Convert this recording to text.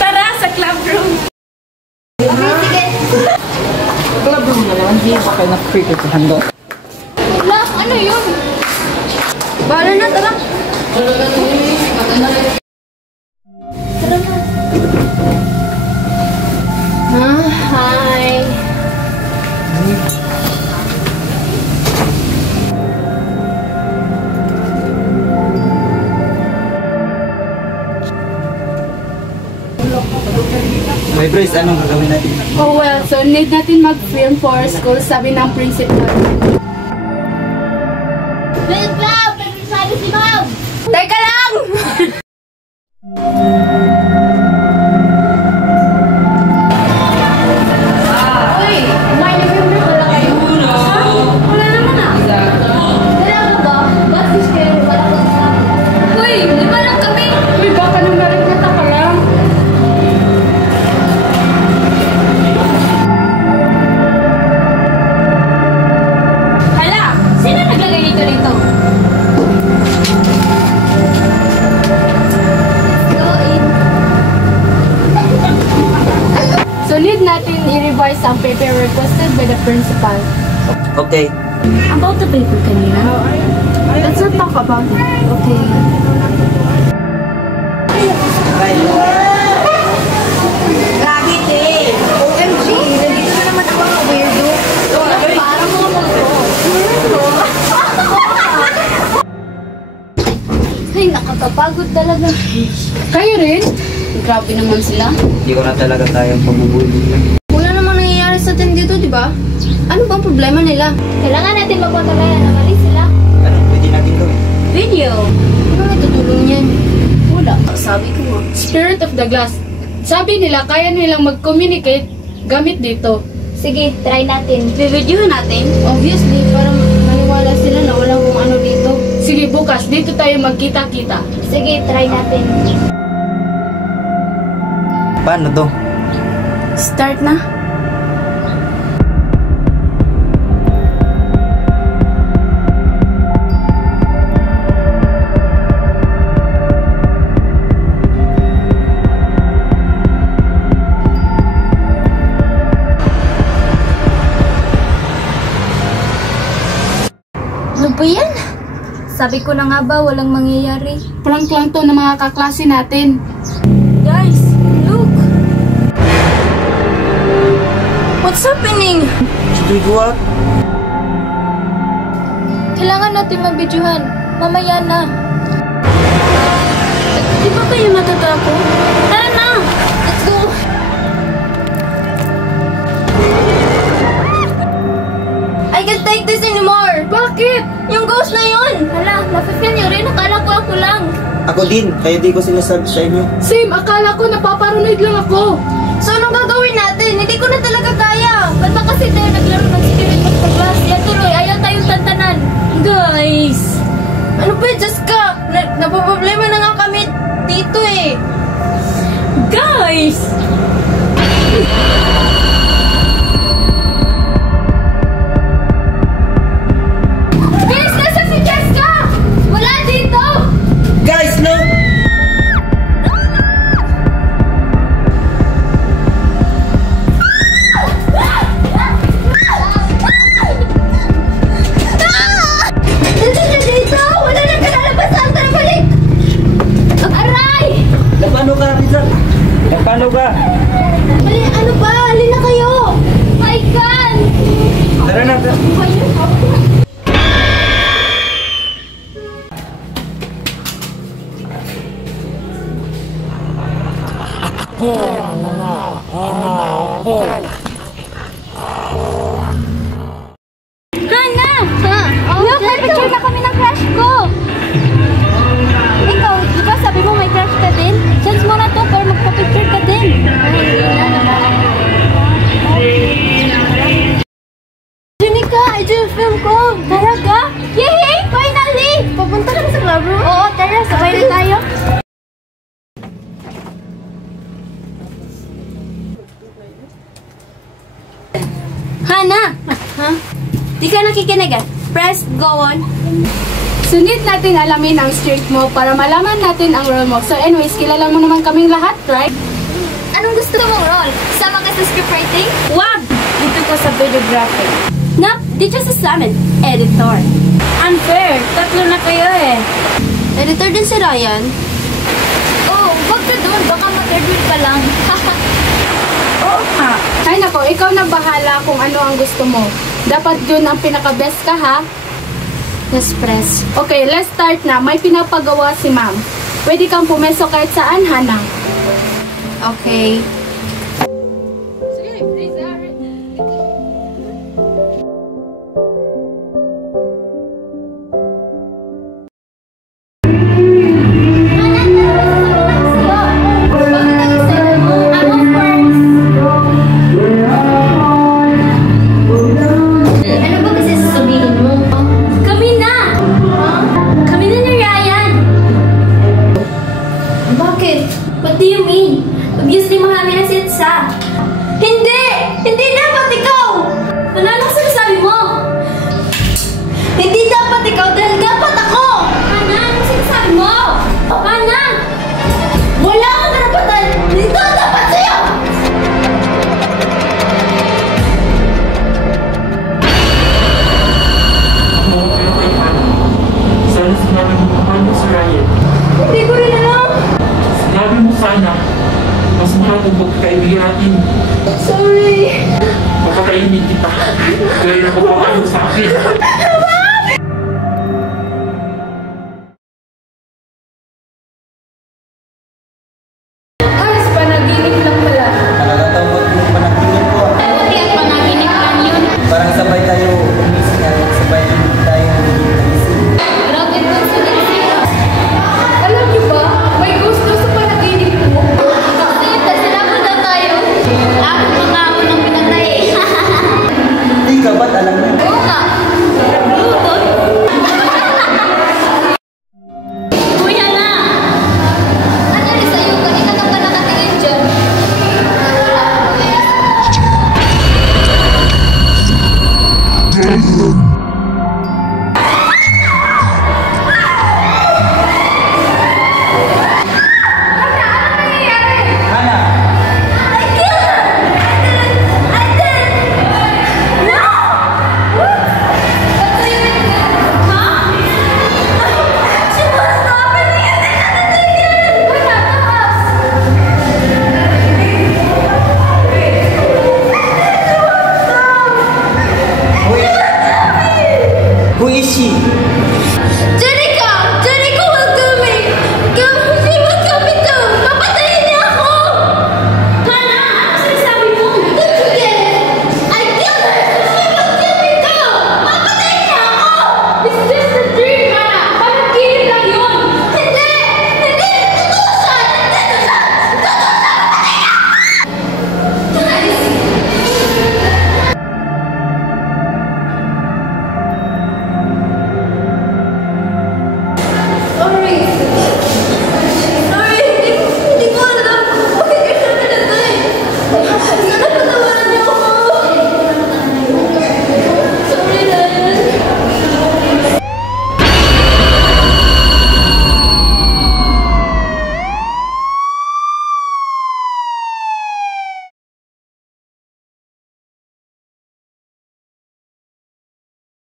Tara sa club room. Sige. Club room na naman, hindi pa kayo na-creepy sa handle. Wala, ano yun? Bahala na, tara. Tara na. Hi. My Bryce, anong gagawin natin? Oh well, so need natin mag-film for school, sabi ng principal. Wait lang! Sabi si Ma'am! Teka lang! Uy! May nag-film na wala kayo? Wala naman ah! Dala mo ba? Ba't fish kayo? Wala ko sa Uy! Lima lang kami! Uy, baka nung narigata ka lang. Hala! Sino naglagay nito rito? So need natin i-revise ang paper requested by the principal. Okay. About the paper kanina? Let's not talk about it. Okay. Grabe din! OMG! Nandito na naman ako ang weirdo. Parang mga multo. Ay, nakakapagod talaga. Kayo rin? Grabe naman sila. Hindi ko na talaga kayang pamubuli. Wala namang nangyayari sa atin dito, di ba? Ano bang problema nila? Kailangan natin magpatuloyan na mali sila. Anong pwede natin gawin? Video! Ano may tutulong yan? Wala. Sabi ko nga. Spirit of the glass. Sabi nila, kaya nilang mag-communicate gamit dito. Sige, try natin. Bibidyohan natin? Obviously, para maniwala sila na walang kung ano dito. Sige, bukas, dito tayo magkita-kita. Sige, try natin. Paano to? Start na. Ano ba yan? Sabi ko na nga ba, walang mangyayari. Prank lang to ng mga kaklase natin. Guys, look! What's happening? Should we go out? Kailangan natin magbidyohan. Mamaya na. Di ba kayo natatakot? Tara na! Let's go! I can't take this anymore! Bakit? Yung ghost na yun! Hala, napipyan niyo rin. Akala ko ako lang. Ako din, kaya di ko sinasabi sa inyo. Same, akala ko napaparanoid lang ako. So, anong gagawin natin? Hindi ko na talaga kaya. Ba't ba kasi tayo naglaro ng spirit of the glass? Yan tuloy, ayaw tayong tantanan. Guys! Ano ba, Jessica? Napoproblema na nga kami dito eh. Guys! Guys, nasa si Jessica? Wala dito! Guys, look! Nandito na dito! Wala nang kalalabas ang tarabalik! Aray! Napano ka, Rizal? Napano ka? Mali, ano ba? Halin na kayo! My God! Tara na, tara. Hana! Look, nag-picture na kami ng crush ko! Ikaw, di ba sabi mo may crush ka din? Chance mo na to para magpa-picture ka din. Jenica, I do film ko! Talaga? Yay! Finally! Papunta ka na sa club room? Oo, tara, sabay na tayo. Hana! Ha? Di ka nakikinig ah? Press go on. Sunit natin alamin ang streak mo para malaman natin ang role mo. So anyways, kilala mo naman kaming lahat, right? Anong gusto mong role? Sama ka sa scriptwriting? Wag! Dito ka sa videography. Nap, dito sa amin. Editor. Unfair! Tatlo na kayo eh. Editor din si Ryan? Oh, wag ka doon. Baka ma-third wheel ka lang. Oo nga. Ay nako, ikaw na bahala kung ano ang gusto mo. Dapat yun ang pinaka-best ka ha. Yes, press. Okay, let's start na. May pinapagawa si ma'am. Pwede kang pumeso kahit saan, Hana. Okay. Sige, please, Ano ba kasi sasabihin mo? Kami na! Kami na ni Ryan! Bakit? What do you mean? Obviously, marami na si Etsa. Hindi! Hindi dapat ikaw! Ano ang sinasabi mo? Hindi dapat ikaw dahil dapat ako! Hana, anong sinasabi mo? Hana! Wala kang karapatan! Dito dapat sa'yo! Sana sinabi mo mahal mo si Ryan. Hindi ko rin alam! Sinabi mo sana, mas mahal mo magkaibigan natin. Sorry! Papatayin kita. Gaya na papatayin sa akin. Ay, panaginip lang pala. Nakakatawag yung panaginip ko. Buti at panaginip lang yun. Parang sabay tayo umising at sabay tayo nagising. Grabe po sa Alam niyo ba, may gusto sa panaginip mo. Salamat daw tayo. Ako mga ako nang pinatay eh. Hindi ka ba't alam mo? Oo nga. Bluetooth. Kuya na! Ano rin sa'yo? Kanina ka pa nakatingin dyan. Who is she? Jenica! Jenica will kill me! She will kill me too! Papatayin niya ako! Hana! Ano sinasabi mo? Don't you get it? I killed her! She will kill me too! Papatayin niya ako! Miss